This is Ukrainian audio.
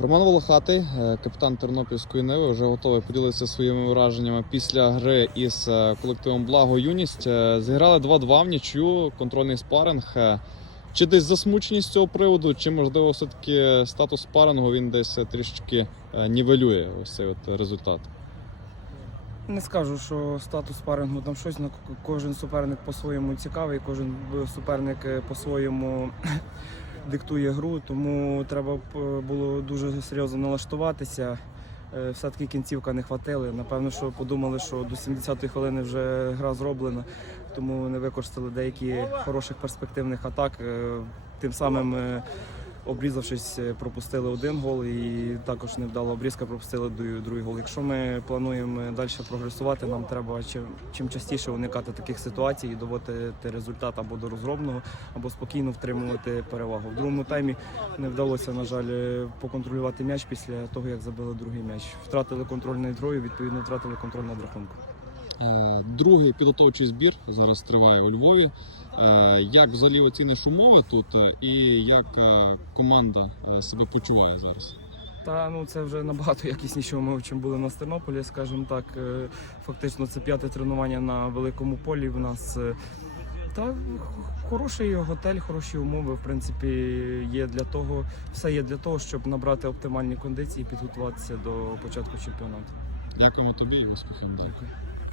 Роман Волохатий, е, капітан Тернопільської Ниви, вже готовий поділитися своїми враженнями після гри із е, колективом Благо Юність. Е, Зіграли 2-2 в нічю, контрольний спаринг. Чи десь засмученість з цього приводу, чи можливо все-таки статус спарингу він десь трішечки нівелює ось цей от результат? Не скажу, що статус спарингу там щось, але кожен суперник по-своєму цікавий, кожен суперник по-своєму диктує гру, тому треба е, було дуже серйозно налаштуватися. Е, Все-таки кінцівка не хватили. Напевно, що подумали, що до 70-ї хвилини вже гра зроблена, тому не використали деякі хороших перспективних атак. Е, Тим самим обрізавшись, е, пропустили один гол і також невдала обрізка, пропустили другий гол. Якщо ми плануємо далі прогресувати, нам треба чим, чим частіше уникати таких ситуацій і доводити результат або до розробного, або спокійно втримувати перевагу. В другому таймі не вдалося, на жаль, е, поконтролювати м'яч після того, як забили другий м'яч. Втратили контроль над грою, відповідно втратили контроль над рахунком. Е, Другий підготовчий збір зараз триває у Львові. Е, Як взагалі оціниш умови тут е, і як команда себе почуває зараз? Та ну це вже набагато якісніші умови, чим були на Тернополі, скажімо так. Фактично це п'яте тренування на великому полі. В нас та хороший готель, хороші умови. В принципі, є для того, все є для того, щоб набрати оптимальні кондиції і підготуватися до початку чемпіонату. Дякуємо тобі і успіхів. Дякую.